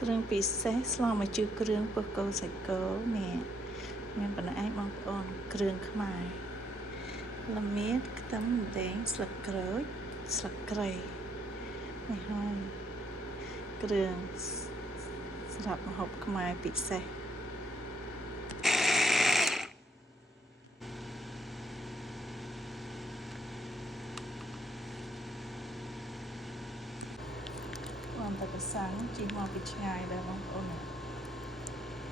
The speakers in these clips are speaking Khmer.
គ្រឿងពិសេសស្លមកជឿគ្រឿងពោះគោសាច់គោនេះមានប៉ុណ្ណេះឯងបងប្អូនគ្រឿងខ្មែរល្មៀតខ្ទឹមម្ទេសស្លឹកក្រូចស្លឹកគ្រៃនេះហើយគ្រឿងសម្រាប់ម្ហូបខ្មែរពិសេសបានតែប្រសាំងជិះមកពីឆ្ងាយដែរបងប្អូន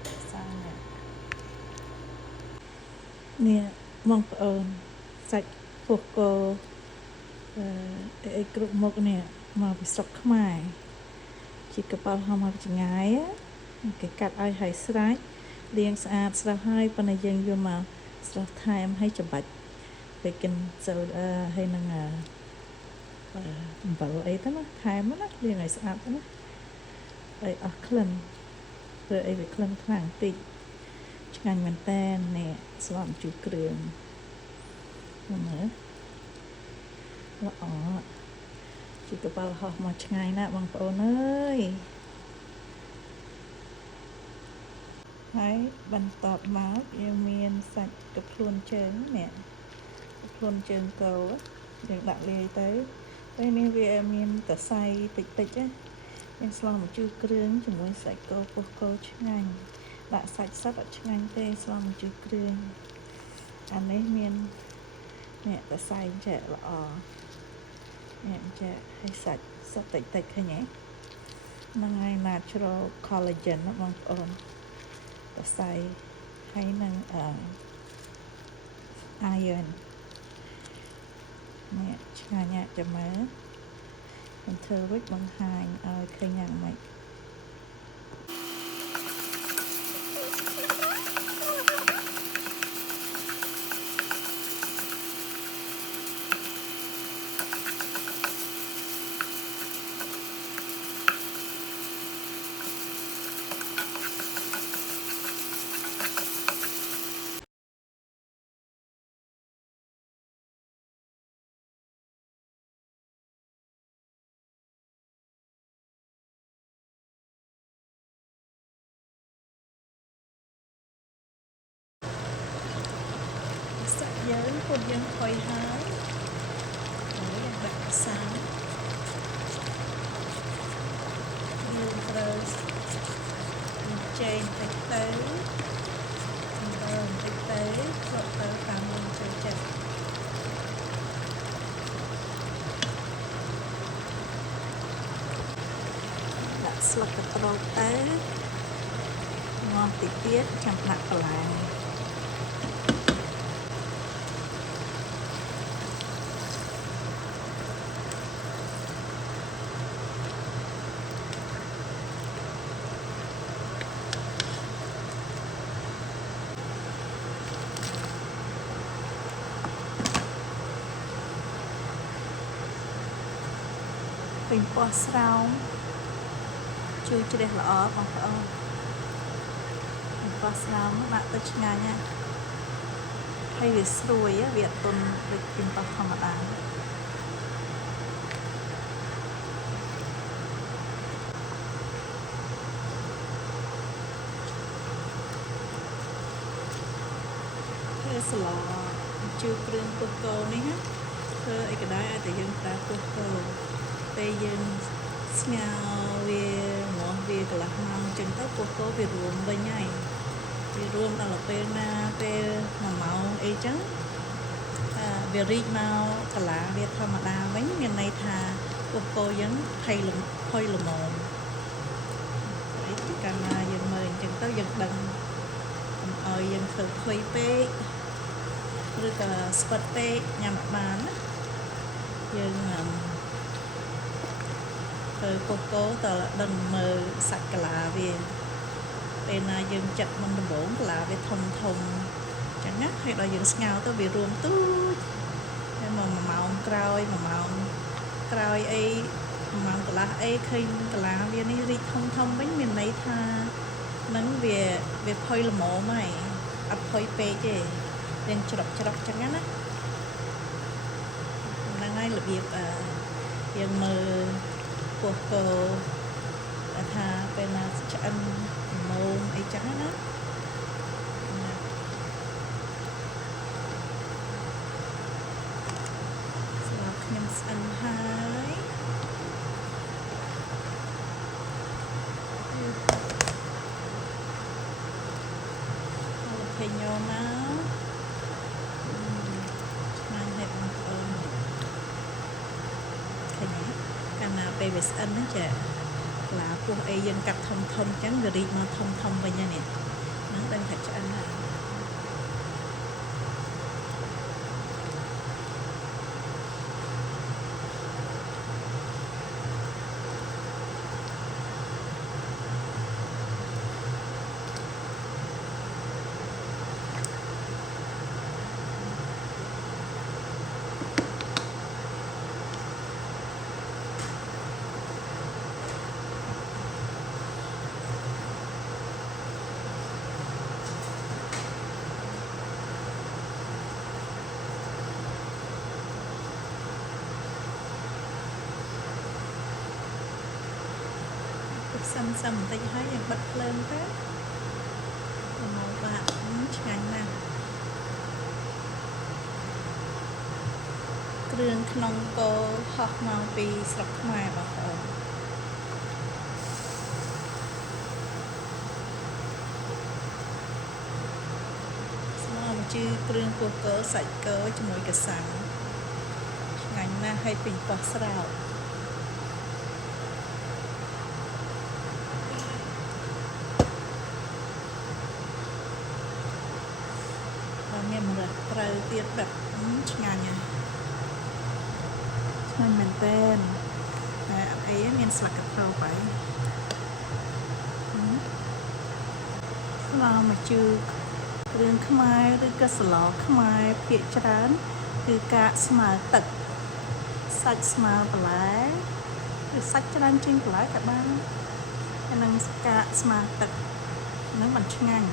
ប្រសាំងនេះបងប្អូនសាច់ពោះគោអីគ្រប់មុខនេះមកពីស្រុកខ្មែរជាកប៉ាល់ហោះមកពីឆ្ងាយគេកាត់ឲ្យហើយស្រេចលាងស្អាតស្រស់ហើយប៉ុន្តែយើងយកមកស្រស់ថែមឲ្យច្បាច់ពេលកិនចូលហើយនឹងអំបិលអីទៅណាថែមណាលាងឲ្យស្អាតទៅណាឲ្យអស់ក្លិនធ្វើអីវាក្លិនខ្លាំងតិចឆ្ងាញ់មែនតើនេះស្លម្ជូរគ្រឿងមើលល្អជាកប៉ាល់ហោះមកឆ្ងាយណាស់បងប្អូនអើយហើយបន្តមកយើងមានសាច់កភ្នួនជើងនេះកភ្នួនជើងគោយើងដាក់លាយទៅពេលនេះវាមានតសៃតិចតិចយើងស្លម្ជូរគ្រឿងជាមួយសាច់គោពោះគោឆ្ងាញ់ដាក់សាច់សុទ្ធអត់ឆ្ងាញ់ទេស្លម្ជូរគ្រឿងអានេះមាននេះតសៃចេះល្អនេះចេះឲ្យសាច់សុទ្ធតិចតិចឃើញទេហ្នឹងហើយ natural collagen ណាបងប្អូនតសៃហើយនឹងiron នេះឆ្ងាញ់ចាំមើលខ្ញុំធ្វើរួចបង្ហាញឲ្យឃើញយ៉ាងម៉េចសាច់យើងពុតយើងផុយហើយយើងដាក់ប្រសាំងយើងត្រូវចេញតិចទៅបន្តិចទៅឆ្លក់ទៅតាមយើងចូលចិត្តដាក់ស្លឹកកត្នោតទៅងាន់តិចទៀតចាំដាក់បន្លែពេញពណ៌ស្រោមជួយជ្រះល្អបងប្អូនពណ៌ស្រោមដាក់ទៅឆ្ងាញ់ណាស់ហើយវាស្រួយវាអត់ទន់ដូចពេញពណ៌ធម្មតាធ្វើស្លជូរគ្រឿងពោះគោនេះណាធ្វើអីក៏ได้តែយើងប្រើពោះគោពេលយើងស្ងោរវាមកវាកន្លះម៉ោងអញ្ចឹងទៅពោះគោវារួមវិញហើយវារួមដល់ពេលណាពេល1ម៉ោងអីចឹងវារីកមកកន្លះវាធម្មតាវិញមានន័យថាពោះគោយើងផុយល្មមអីកាលណាយើងមើលអញ្ចឹងទៅយើងដឹងឲ្យយើងធ្វើផុយពេកឬក៏ស្វិតពេកញ៉ាំបានណាយើងធ្វើពោះគោតើដឹងមើលសាច់កាឡាវាពេលណាយើងចាត់មុនដំបូងកាឡាវាធំអញ្ចឹងណាហើយដល់យើងស្ងោរទៅវារួមទូចហើយមក1ម៉ោងក្រោយ1ម៉ោងក្រោយអី1ម៉ោងកន្លះអីឃើញកាឡាវានេះរីកធំវិញមានន័យថានឹងវាផុយល្មមហើយអត់ផុយពេកទេយើងច្រកអញ្ចឹងណាហ្នឹងហើយរបៀបយើងមើលពោះគោថាពេលណា អិនហើយឃើញញោមមកឆ្ងាញ់ហេតុបងប្អូនឃើញទេកាលណាពេលវាស្អិនហ្នឹងចាឡាពោះអីយើងកាត់ធំធំអញ្ចឹងវារីកមកធំធំវិញហ្នឹងហ្នឹងដឹងថាឆ្អិនហើយសឹមបន្តិចហើយយើងបិទភ្លើងទៅមកបាក់ឆ្ងាញ់ណាស់គ្រឿងក្នុងគោហោះមកពីស្រុកខ្មែរបងប្អូនស្មោម្ជឺគ្រឿងពោះគោសាច់គោជាមួយកាសាំងឆ្ងាញ់ណាស់ហើយពីប៉ោះស្រោបមានម្រះត្រូវទៀតแบบឆ្ងាញ់ហើយឆ្ងាញ់មែនទែនតែអត់អីមានស្លឹកកធោបហើយស្លោមកជឺគ្រឿងខ្មែរឬក៏ស្លោខ្មែរភាគច្រើនគឺការស្មើទឹកសាច់ស្មើបន្លែឬសាច់ច្រើនជាងបន្លែក៏បានហើយនឹងការស្មើទឹកហ្នឹងมันឆ្ងាញ់